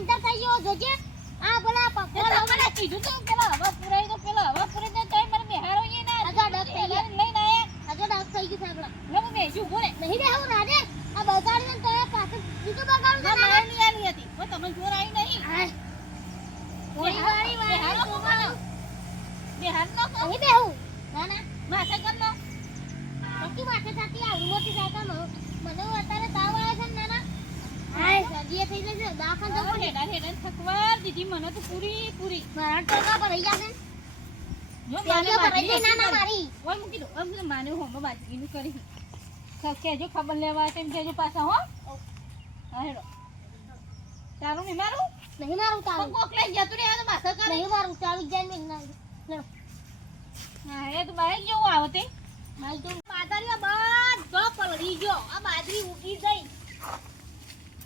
અંતર થઈ ગયો જોજે આ બોલા પકડો મને કીધું તો પેલા હવે પૂરાઈ તો તોય મને બેહારો એ ના આગા ડક થઈ ગયા લઈને આયા આગા ડક થઈ ગયું સાગડા લો મે બેસું બોલે નહીં રે હું રાજે આ બગાડીને તો પાછું બીજું બગાડું ના મારે નહીં આલી હતી ઓ તમને જોર આવી નહીં કોઈ વાળી બેહારો કોમાલો બેહાર નો નહીં બેહું ના ના માથે કર લો નક્કી માથે થાતી આ મોટી સાયકલ મને અત્યારે તાવ આવે છે ને નાના હાય સજીએ થઈ જશે દાખલ તો હેડા થકવાર દીધી મને તો પૂરી મારા ટોકા પર રહી જશે જો માને મારી નાના મારી ઓય મૂકી દો હવે માને હોમ બાજરીનું કરી સબ કેજો ખબર લેવા તેમ કેજો પાછા હો હા હેડો તારું નહીં મારું તારું કોક લઈ જતું રે આ માથા કર નહીં મારું ચાલી જાય ને ના હા એ તો બાઈ જેવું આવતે મારી તો બાદરીઓ બધો પલળી ગયો આ બાદરી ઉગી ગઈ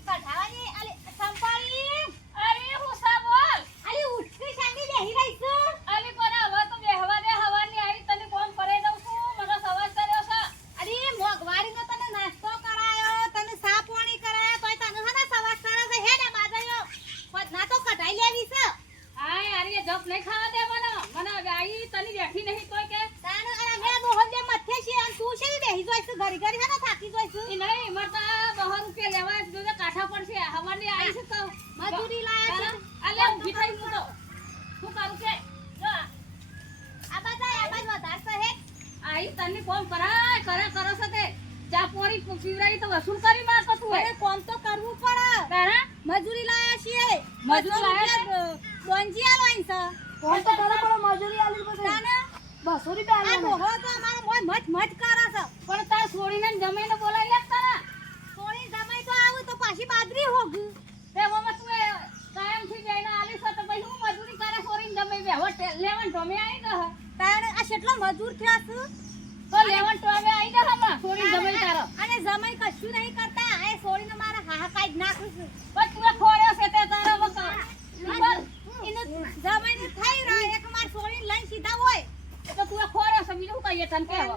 કઢાવાની અલે સંપાળી અરે હું સાબોલ અલે ઉઠી સાંગી બેહી રહી છું અલે કોના હવે તો બેહવા દે હવાની આવી તને કોમ કરે દઉં છું મને સવાજ કર્યો છે અરે મોગવારી નો તને નાસ્તો કરાયો તને સા પાણી કરાયો તોય તને હને સવાજ કરે છે હેડે બાદરીઓ ના તો કઢાઈ લેવી છે હાય અરે જપ નહીં ખાવા દે મને આવી તને બેઠી નહીં તોય કે તાણ અરે મે મોહન દે મથે છે અને તું છે બેહી જોઈશ ઘરી ઘરી હે ને થાકી જોઈશ ઈ નહીં મરતા 200 રૂપિયા લેવા જોજે કાઠા પડશે હવાની આવી છે તો મજૂરી લાયા છે અલે ઊભી થઈ હું તો શું કરું કે જો આ બાજ વધારશે હે આઈ તને કોમ કરાય કરો છે તે ચા પોરી પીવરાઈ તો વસૂલ કરી મારતો તું અરે કોમ તો કરવું પડે તારા મજૂરી લાયા છીએ મજૂરી લાયા ડોંજી આલોઈન છે કોમ તો કરો પડે મજૂરી આલી પછી તાને 200 રૂપિયા આલો હો તો અમારો મોય મત કરે છે પણ તાર છોડીને જમીને બોલાઈ લે તારા છોડી જમાઈ તો આવ તો પાછી બાદરી હોગ તે મમ્મા તું કાયમ થી જઈને આલી છે તો પછી હું મજૂરી કરે છોડીને જમાઈ બેહો લેવન ટોમે આવી ગયો તારે આ કેટલો મજૂર થયા છે તો લેવન ટોમે આવી ગયો હમણાં છોડીને જમાઈ તારો અને જમાઈ કશું નહીં કરતા એ છોડીને મારા હાહાકાઈ જ નાખું છું બસ તું ખોર્યો છે તે તારા વખત એને જમાઈને થઈ રહ્યો એક માર છોડીને લઈને સીધા હોય તો તું ખોર્યો છે બીજું કહીએ તને કેવો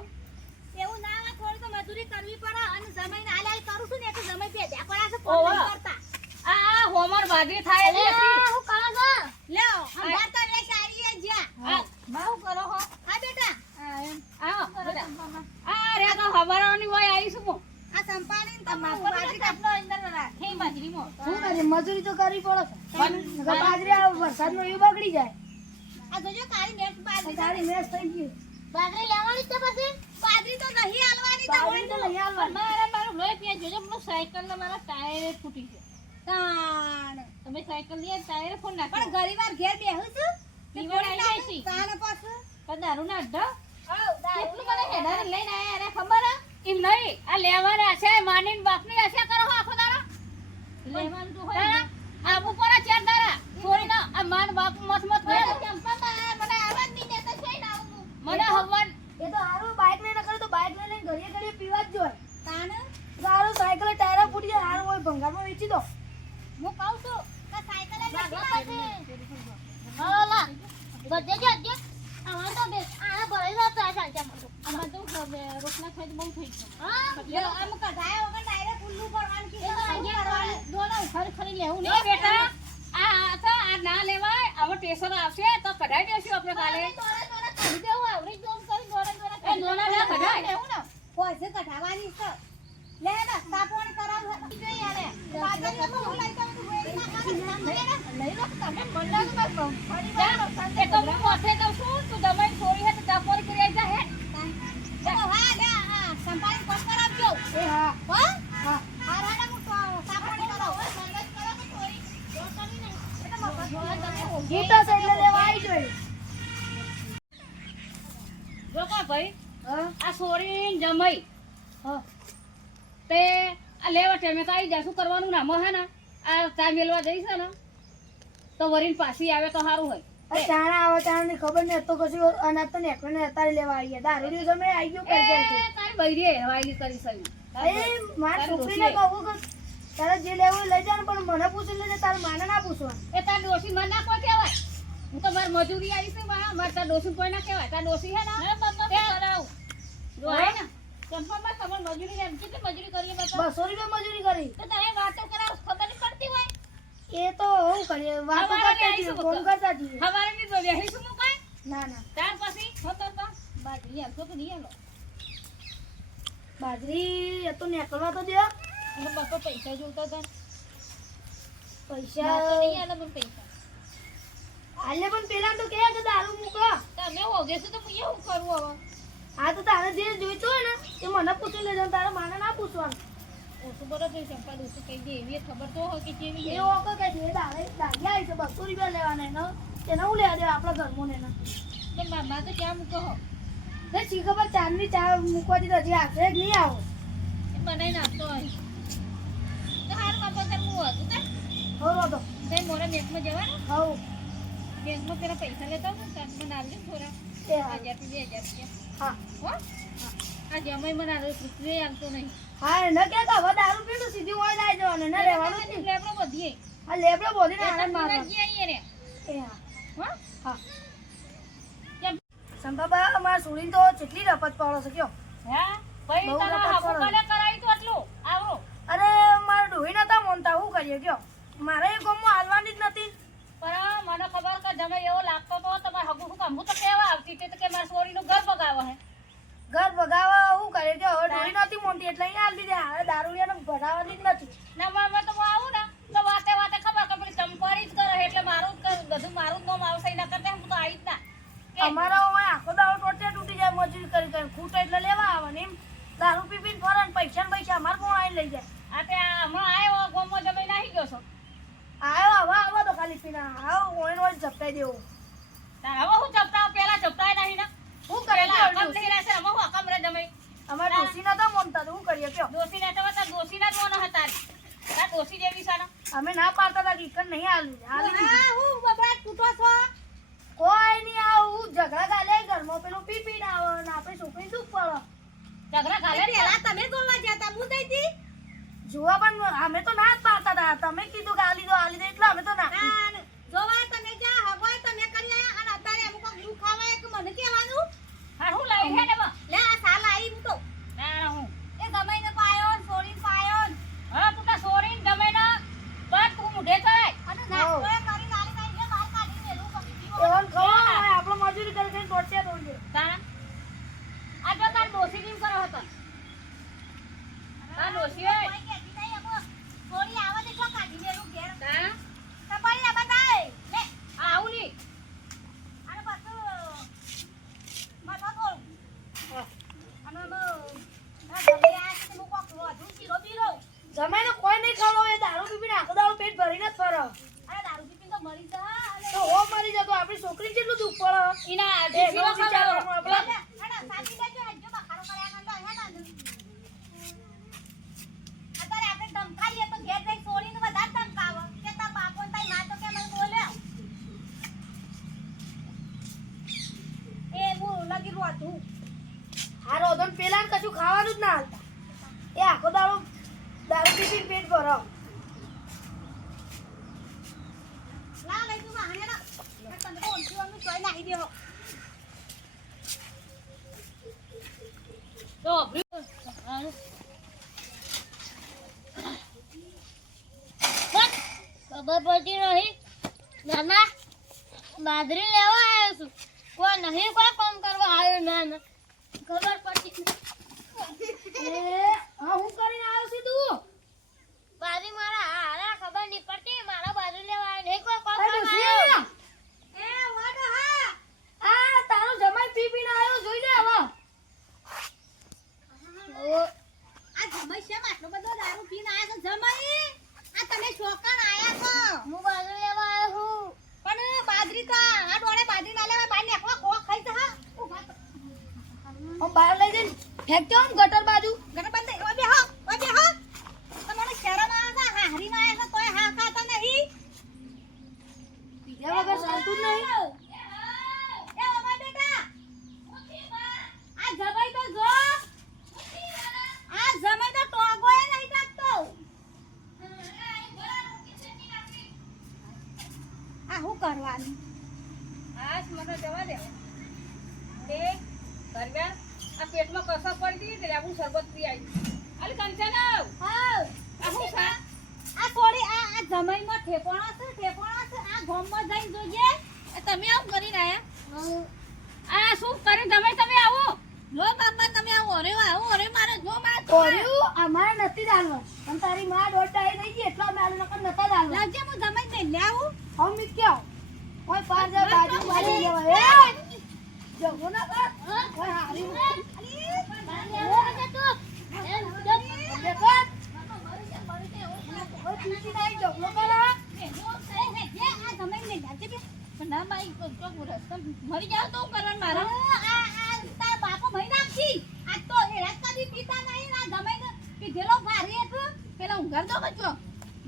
એવું ના આવે થોડી તો મજૂરી કરવી પડે અને જમાઈને હાલ કરું છું ને એટલે જમાઈ ભેજા પડા છે કોમ નહીં કરતા આ હોમર બાદરી થાય છે હું કહો છો લ્યો હંગાર તો લે સારી જ્યા બાઉ કરો હો હા બેટા આવો બેટા આ રે તો હવારોની હોય આવી છું આ સંપાડીને તો બાદરી કાપનો અંદર રાખે બાદરી મો શું કરે મજૂરી તો કરવી પડે છે બાદરી આ વરસાદનો એ બગડી જાય આ જોજો કાળી મેચ થઈ ગઈ બાદરી લેવાની છે પછી બાદરી તો નહીં હાલવાની તો નહીં હાલવાની મારું લોહી પીએ જોજો મને સાયકલ ના મારા ટાયર ફૂટી છે તાણ તમે સાયકલ લે ટાયર ફોન નાખો પણ ઘણીવાર ઘેર બેહું છું પીવડ આવી જાય છે તાણ પાછું પણ દારૂ ના અડ્ડા કેટલું મને હેડાર લઈને આયા અરે ખબર એમ નહીં આ લેવાના છે માનીન બાપની આશા કરો આખો દાડા લેવાનું તો હોય આબુ પર ચાર દાડા છોડીને આ માન બાપ મત કરે ચંપા મને આવાજ નહીં દેતા છે ને મને હવન એ તો હારું બાઈક લઈને કરે તો બાઈક લઈને ઘડીએ પીવા જ જોય તાણ સારું સાયકલ ટાયર ફૂટી જાય હારું હોય ભંગારમાં વેચી દો હું કહું છું કે સાયકલ હાલા ગજે ગજે આવા તો બે આ ભરેલો તો ચાલ ચાલ અમાર તો રોટલા ખાઈ બહુ થઈ ગયો હા આમ કઢાયા વગર ડાયરેક્ટ ફૂલ્લું પડવાનું કીધું દોડા ખરી લેવું નહીં બેટા આ તો આ ના લેવાય હવે ટેશન આવશે તો કઢાઈ દેશું આપણે કાલે દોરા કાઢી દેવું આવડી જોમ કરી દોરા એ દોરા ના કઢાઈ દેવું ને પોસે કઢાવાની છે લે ના તાપણ કરાવ જોઈએ યાર બાદરીઓ તો લઈ જાવ તો વેરી ના કરે લઈ લો તમે મંડાનું બસ ફરી વાર એ તો હું મોથે દઉં છું તું દમાઈ છોડી હે તો તાપણ કરી આવી જા હે તો હા લે આ સંભાળી કોમ કરાવજો એ હા હા હારાના હું તાપણ કરાવ મદદ કરો તો છોડી જો કરી નહીં એ તો મફત ગીતો છે એટલે લેવા આવી જોઈએ જો કા ભાઈ આ છોડી જમાઈ હા તે આ લેવા ટાઈમે તો આવી જાય શું કરવાનું નામ હે ને આ ચા મેલવા જઈશ ને તો વરીન પાછી આવે તો સારું હોય ચાણા આવે ચાણા ખબર ને તો કશું અનાજ તો નેકળે ને અત્યારે લેવા આવીએ દારૂ સમય આવી ગયો કરી તારી બૈરી હવાઈ કરી સહી એ માર છોકરીને કહું કે તારે જે લેવું લઈ જા પણ મને પૂછી લેજે તાર માને ના પૂછવા એ તાર ડોસી મને ના કોઈ કહેવાય હું તો માર મજૂરી આવી છે માર તાર ડોસી કોઈ ના કહેવાય તાર ડોસી હે ને કરાવ જો હે ને ચંપામાં તમાર મજૂરી એમ કેટલી મજૂરી કરીએ બતા 200 રૂપિયા મજૂરી કરી તો તારે વાતો કરાવ ખબર નહીં પડતી હોય એ તો હું કરીએ વાતો હવારે કરતા આવીશું જઈએ ફોન કરતા જઈએ હવારે ની તો બેહીશું હું કાંઈ? ના ત્યાર પછી હોતો તો બાજરી આપશો કે નહીં આલો? બાજરી એ તો નીકળવા તો દે અને બસો પૈસા જોતા હતા પૈસા તો નહીં આલે મને પૈસા હાલે પણ પેલા તો કે દારૂ મૂકો તમે હોગેશું તો હું એવું કરું હવે આ તો તારે જે જોઈતું હોય ને એ મને પૂછી લેજો તારે માને ના પૂછવાનું ઓછું બરોબર છે ચંપા ઓછું કહી દે એવી ખબર તો હોય કે કેવી એ ઓકે કે જે દાગ્યા આવી છે 200 રૂપિયા લેવાના એનો એને હું લેવા દે આપણા ઘરમાં ને તો મામા તો ક્યાં મૂકો હો ને શી ખબર ચાંદની ચા મૂકવાથી તો હજી આવશે જ નહીં આવો એ બનાવી નાખતો હોય તો હારું બાપા તાર હું હતું તે હો તો તે મોરા બેંકમાં જવાનું હવ બેંકમાં પેલા પૈસા લેતા હોય ને ત્યાં મને આવજો થોડા એ હા 1000 થી 2000 રૂપિયા હા હો આજે અમે મને આ રૂપિયા આવતો નહીં હા એને કે હવે દારૂ પીધું સીધી ઓય લાઈ જવાનું ને રહેવાનું જ નહીં. લેબડો બધીએ આ લેબડો બોલીને આનંદ મારવાનો ને એ હા હો હા કેમ સંભાબા અમાર સુડીને તો કેટલી રપત પાડો છે કયો હા ભાઈ બહુ તને રપત હાકુ કરો. કોને કરાવી તો આટલું આવરો અરે મારે ડોહી નતા મોનતા હું કરીએ કયો મારે એ ગામમાં હાલવાની જ નથી પણ મને ખબર કે જમે એવો લાગતો તો તમારે હગુ હું કામ હું તો કેવા આવતી હતી તો કે મારા છોરીનું ઘર બગાવો હે ઘર ભગાવા હું કરે કે હવે ડોહી નથી મોનતી એટલે અહીંયા હાલ દીધે હવે દારૂડિયાને ભગાવવાની જ નથી ના મામા તો હું આવું ને તો વાતે વાતે ખબર કે પેલી ચંપારી જ કરે એટલે મારું જ કર બધું મારું જ નામ આવશે એના કરતા હું તો આવી જ ના કે અમારા ઓય આખો દાડો ટોટે તૂટી જાય મજૂરી કરી કરી ખૂટે એટલે લેવા આવે ને એમ દારૂ પી પીને ફરે ને પૈસા ને પૈસા અમારે કોણ આવીને લઈ જાય આ તે હમણાં આવ્યો ગોમો જમે નાહી ગયો છો આવ્યો હવે આવો તો ખાલી પીના આવો ઓય ઓય ઝપટાઈ દેવો તાર હવે હું ચપતા પેલા ચપતાય નહીં ને શું કરે પેલા કે હકમ થઈ રહેશે અમે હું હકમ રે જમે અમારે ડોસી નતા મોનતા તો શું કરીએ કયો દોશી ને તો તાર દોશી ના જ મોનો હતા તાર દોશી જેવી સાના અમે ના પાડતા હતા કે ઈકન નહીં હાલી દીધી. હું બબડા તૂટો છો કોઈ નહીં આવું ઝઘડા ગાલે ઘરમાં પેલું પી પીને આવે ને આપણે છોકરી દુઃખ પડે ઝઘડા ગાલે પેલા તમે જોવા જતા હું દઈ દી જોવા પણ અમે તો ના જ પાડતા હતા તમે કીધું કે હાલી દો એટલે અમે તો ના જોવા તમે જા હવાય તમે કરી આયા અને અત્યારે અમુક દુખ ખાવાય કે મને કહેવાનું હા હું લઈ હે ને લે આ સાલ આવી હું તો ના હું એ ગમાઈને પાયો સોરીન પાયો હા તું તા સોરીન ગમાઈને બસ તું મુઢે ચડાય અને નાસ્તો કરી નાલી નાલી એ માર કાઢી મેલું પકડી એવન ખવો આપણો મજૂરી કરી કરીને ટોટિયા તોડીએ તારા આ જો તાર દોશી જીમ કરો હતો આ દોશી ઓય થોડી આવે ને છો કાઢી મેલું ઘેર તારા તો પડી આ બતાય લે આ આવું ની આને પાછું માથા થોડું અને આ ગમે આ કે હું કોક વધુ શીરો બીરો જમાઈને કોઈ નહીં ખાડો એ દારૂ પી પીને આખો દાડો પેટ ભરીને જ ફરો અરે દારૂ પીને તો મરી જા તો હો મરી જતો આપણી છોકરી કેટલું દુઃખ પડે ઈના એ શીરો વિચારો ખાવાનો આપણે અરે સાચી લેજો હજુ બખારો કર્યા નંદો હે ના અત્યારે આપણે ધમકાઈએ તો ઘેર જઈ છોડીને વધારે ધમકાવો કે તાર બાપો ને તારી માં તો કે મને બોલે એ હું લગી રોતું આ રોધન પેલા ને કશું ખાવાનું જ ના હાલતા એ આખો દાડો દારૂ પી પીને પેટ ભરાવ ના લઈ તું વાહને ના તમે તો ઊંચી ઊંચી સોય નાખી દેવો તો ખબર પડતી નહીં નાના બાજરી લેવા આવ્યો છું કોઈ નહીં કોઈ કામ કરવા આવ્યો ના ના ખબર પડતી એ હા હું કરીને આવ્યો છું તું બાજરી મારા હારા ખબર નહીં પડતી મારા બાજરી લેવા આવ્યો નહીં કોઈ કામ અરે કરવા ડોશી, આવ્યો એ વાડ હા આ તારો જમાઈ પી પીને આવ્યો જોઈ લે હવે આ જમાઈ છે આટલો બધો દારૂ પીને આયા છો જમાઈ આ તમે શોકણ આયા છો હું બાજરી લેવા આવ્યો છું પણ બાજરી તો આ ડોળે બાજરી ના લેવા બાર નેકવા કોક ખાઈ જા ઉભા હું બહાર લઈ જઈને ફેંકજો ને ગટર બાજુ ઘરે બંધ ઓય બેહો તમને શરમ આવે છે હારી માં આયા છો તોય હા ખાતા નહીં પીધા વગર ચાલતું જ નહીં એ ઓમા બેટા આ જમાઈ તો જો આ જમાઈ તો ટોગોય નહીં કાઢતો આ શું કરવાનું આજ મને જવા દે તે કરવ્યા આ પેટમાં કસા પડી ગઈ એટલે હું શરબત પી આવી અલી કંચન હા આ શું છે આ થોડી આ જમાઈમાં ઠેકોણા છે આ ગામમાં જઈને જોજે તમે આમ કરીને આયા આ શું કરે તમે આવો લો બાપા તમે આવો અરે મારે જો મારે કોર્યું અમારે નથી દાલવા પણ તારી માં દોડતા આવી ગઈ એટલો મેલ નકર નતા દાલવા લાવજે હું જમાઈ ને લે આવું હમ મી ક્યાં ઓય પાર જા બાજુ મારી લેવા એ જગો ના કર ઓય હારી મરી જાવ તો કરવાનું મારે તાર બાપો મહી નાખી આ તો હેરાસ કદી પીતા નહીં ના જમાઈને પીધેલો ભારી હતું પેલા ઊંઘર દો બચો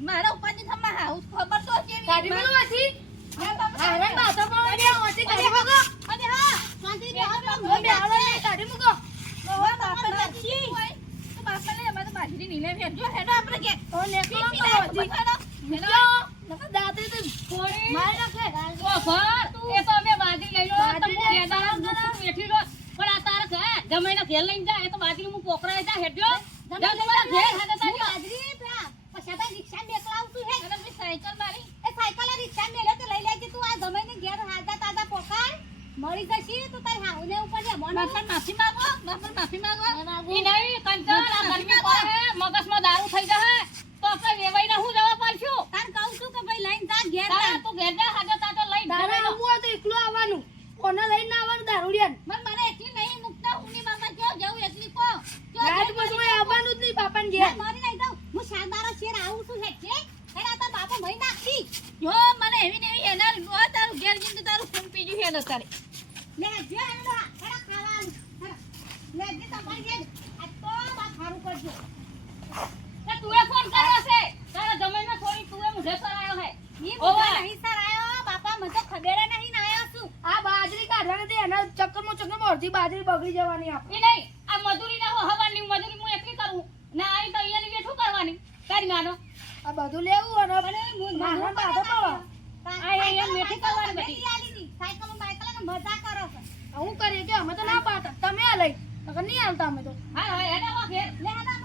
મારા ઉપાજી થમા હાઉસ ખબર તો કેવી ગાડી મેલો હતી અરે બાતો પણ ઓછી ગાડી મગો અને હા શાંતિ રે બે આલો ગાડી મગો બાપા નાખી તો બાપા ને અમારે બાજરી નીલે ભેજો હેડો આપણે કે તો નેકળો કરો હજી નકર દાતે તો થોડી માર નાખે ઓ ભર એ તો અમે બાજરી લઈ લો તમે કેદાર બેઠી લો પણ આ તાર છે જમાઈને ઘેર લઈને જા એ તો બાજરી હું પોકરાય જા હેડજો જમાઈને ઘેર હાથે તારી બાજરી પેલા પછી આ રિક્ષા મેકલાવતું હે અને બી સાયકલ મારી એ સાયકલ રિક્ષા મેલે તો લઈ લેજે તું આ જમાઈને ઘેર હાથા તાજા પોકાર મળી જશી તો તારી હાઉને ઉપર જે મન માફી માંગો ઈ નહીં કંચન આ ગરમી પર હે મગજમાં દારૂ થઈ જશે તો આપણે વેવાઈને હું જવા પડશું તાર કહું છું કે ભાઈ લઈને જા ઘેર જા તું ઘેર જા હાજર તાતો લઈ તારે આવું તો એકલો આવવાનું કોને લઈને આવવાનું દારૂડિયાન મને એકલી નહીં મુકતા ઉની મામા ક્યો જાઉં એકલી કો ગાડી બસમાં આવવાનું જ નહીં બાપાને ઘેર મારી નહીં જાઉં હું શાનદારો શેર આવું છું હે કે એના તાર બાપા મહી નાખી જો મને એવી ને એવી એના નો તારું ઘેર જઈને તારું ખૂન પીજું હે ન તારે લે જે હેડો હેડા ખાવાનું લે જે તમારી ઘેર આ તો બા ખારું કરજો તે તુએ ફોન કર્યો છે તારા જમીનને થોડી તુએ મુઢે સર આયો હે ઈ મુઢે નહીં સર આયો બાપા મને તો ખબર નહીં ના આયો છું આ બાજરી કાઢવાને દે એના ચક્કરમાં અડધી બાજરી બગડી જવાની આપ ઈ નહીં આ મજૂરી ના હવાની મજૂરી હું એકલી કરું ના આઈ તો અહીંયા બેઠું કરવાની કરી નાનો આ બધું લેવું અને મારા બાધા પાવા આ અહીંયા મેઠી કરવાની બધી આલીની સાયકલ બાયકલ ને મજા કરો છો હું કરીએ કે અમે તો ના પાતા તમે આ લઈ નકર નહીં આવતા અમે તો હા હેડા વા ઘેર લે હેડા